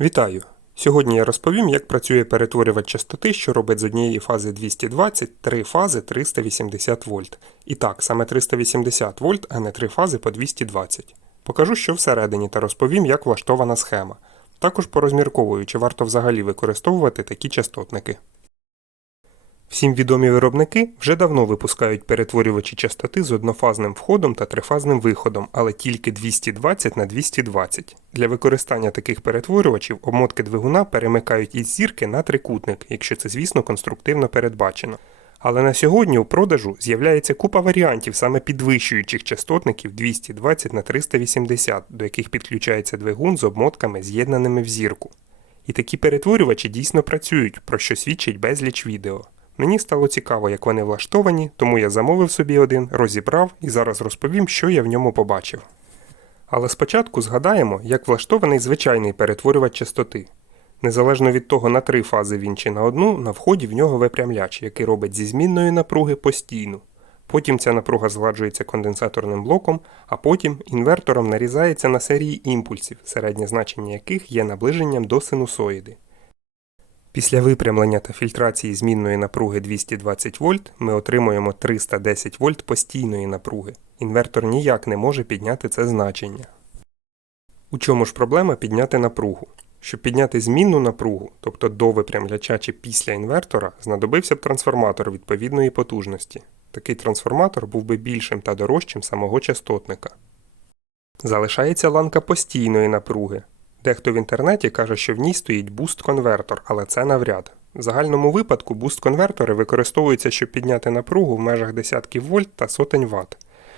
Вітаю! Сьогодні я розповім, як працює перетворювач частоти, що робить з однієї фази 220 три фази 380 вольт. І так, саме 380 вольт, а не три фази по 220. Покажу, що всередині, та розповім, як влаштована схема. Також порозмірковую, чи варто взагалі використовувати такі частотники. Всім відомі виробники вже давно випускають перетворювачі частоти з однофазним входом та трифазним виходом, але тільки 220 на 220. Для використання таких перетворювачів обмотки двигуна перемикають із зірки на трикутник, якщо це, звісно, конструктивно передбачено. Але на сьогодні у продажу з'являється купа варіантів саме підвищуючих частотників 220 на 380, до яких підключається двигун з обмотками, з'єднаними в зірку. І такі перетворювачі дійсно працюють, про що свідчить безліч відео. Мені стало цікаво, як вони влаштовані, тому я замовив собі один, розібрав і зараз розповім, що я в ньому побачив. Але спочатку згадаємо, як влаштований звичайний перетворювач частоти. Незалежно від того, на три фази він чи на одну, на вході в нього випрямляч, який робить зі змінної напруги постійну. Потім ця напруга згладжується конденсаторним блоком, а потім інвертором нарізається на серії імпульсів, середнє значення яких є наближенням до синусоїди. Після випрямлення та фільтрації змінної напруги 220 вольт ми отримуємо 310 вольт постійної напруги. Інвертор ніяк не може підняти це значення. У чому ж проблема підняти напругу? Щоб підняти змінну напругу, тобто до випрямляча чи після інвертора, знадобився б трансформатор відповідної потужності. Такий трансформатор був би більшим та дорожчим самого частотника. Залишається ланка постійної напруги. Дехто в інтернеті каже, що в ній стоїть буст-конвертор, але це навряд. В загальному випадку буст-конвертори використовуються, щоб підняти напругу в межах десятків вольт та сотень ватт.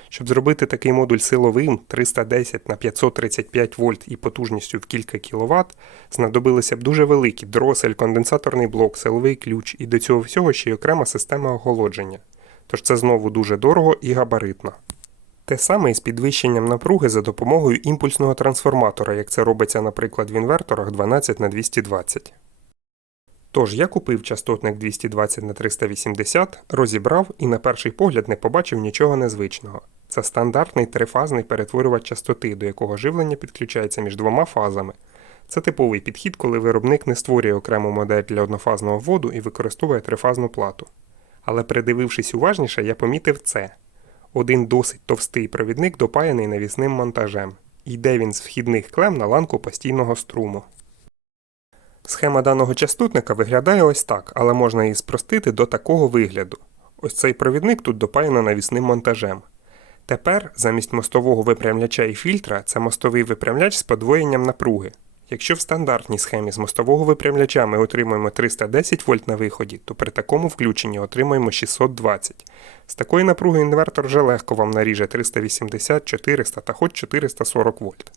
Щоб зробити такий модуль силовим 310 на 535 вольт і потужністю в кілька кВт, знадобилися б дуже великі дросель, конденсаторний блок, силовий ключ і до цього всього ще й окрема система охолодження. Тож це знову дуже дорого і габаритно. Те саме і з підвищенням напруги за допомогою імпульсного трансформатора, як це робиться, наприклад, в інверторах 12 на 220. Тож я купив частотник 220 на 380, розібрав і на перший погляд не побачив нічого незвичного. Це стандартний трифазний перетворювач частоти, до якого живлення підключається між двома фазами. Це типовий підхід, коли виробник не створює окрему модель для однофазного вводу і використовує трифазну плату. Але придивившись уважніше, я помітив це. Один досить товстий провідник допаяний навісним монтажем. Йде він з вхідних клем на ланку постійного струму. Схема даного частотника виглядає ось так, але можна її спростити до такого вигляду. Ось цей провідник тут допаяно навісним монтажем. Тепер замість мостового випрямляча і фільтра це мостовий випрямляч з подвоєнням напруги. Якщо в стандартній схемі з мостового випрямляча ми отримуємо 310 вольт на виході, то при такому включенні отримаємо 620. З такої напруги інвертор вже легко вам наріже 380, 400 та хоч 440 вольт.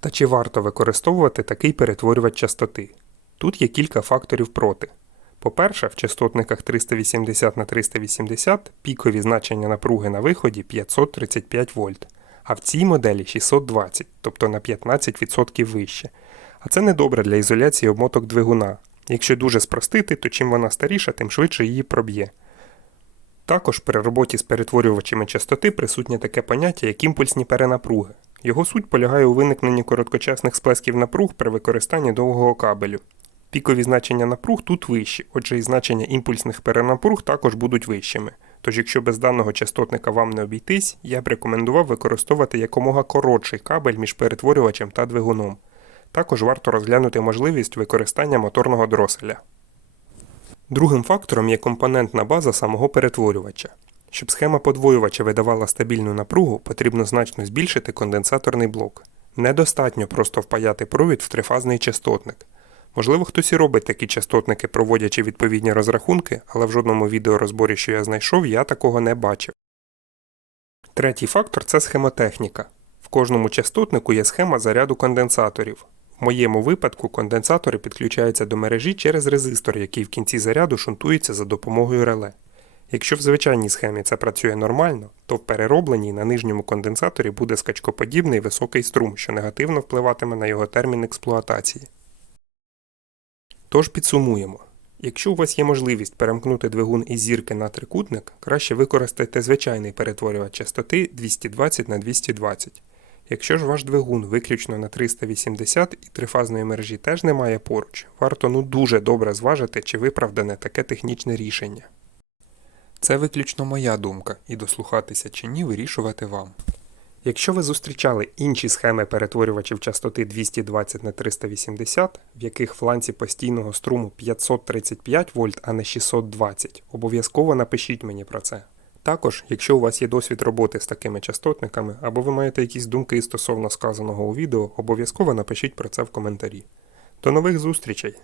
Та чи варто використовувати такий перетворювач частоти? Тут є кілька факторів проти. По-перше, в частотниках 380 на 380 пікові значення напруги на виході 535 вольт а в цій моделі 620, тобто на 15% вище. А це недобре для ізоляції обмоток двигуна. Якщо дуже спростити, то чим вона старіша, тим швидше її проб'є. Також при роботі з перетворювачами частоти присутнє таке поняття, як імпульсні перенапруги. Його суть полягає у виникненні короткочасних сплесків напруг при використанні довгого кабелю. Пікові значення напруг тут вищі, отже і значення імпульсних перенапруг також будуть вищими. Тож, якщо без даного частотника вам не обійтись, я б рекомендував використовувати якомога коротший кабель між перетворювачем та двигуном. Також варто розглянути можливість використання моторного дроселя. Другим фактором є компонентна база самого перетворювача. Щоб схема подвоювача видавала стабільну напругу, потрібно значно збільшити конденсаторний блок. Недостатньо просто впаяти провід в трифазний частотник. Можливо, хтось і робить такі частотники, проводячи відповідні розрахунки, але в жодному відеорозборі, що я знайшов, я такого не бачив. Третій фактор це схемотехніка. В кожному частотнику є схема заряду конденсаторів. В моєму випадку конденсатори підключаються до мережі через резистор, який в кінці заряду шунтується за допомогою реле. Якщо в звичайній схемі це працює нормально, то в переробленій на нижньому конденсаторі буде скачкоподібний високий струм, що негативно впливатиме на його термін експлуатації. Тож підсумуємо. Якщо у вас є можливість перемкнути двигун із зірки на трикутник, краще використайте звичайний перетворювач частоти 220 на 220. Якщо ж ваш двигун виключно на 380 і трифазної мережі теж немає поруч, варто ну дуже добре зважити, чи виправдане таке технічне рішення. Це виключно моя думка, і дослухатися чи ні вирішувати вам. Якщо ви зустрічали інші схеми перетворювачів частоти 220 на 380, в яких фланці постійного струму 535 вольт, а не 620, обов'язково напишіть мені про це. Також, якщо у вас є досвід роботи з такими частотниками, або ви маєте якісь думки стосовно сказаного у відео, обов'язково напишіть про це в коментарі. До нових зустрічей!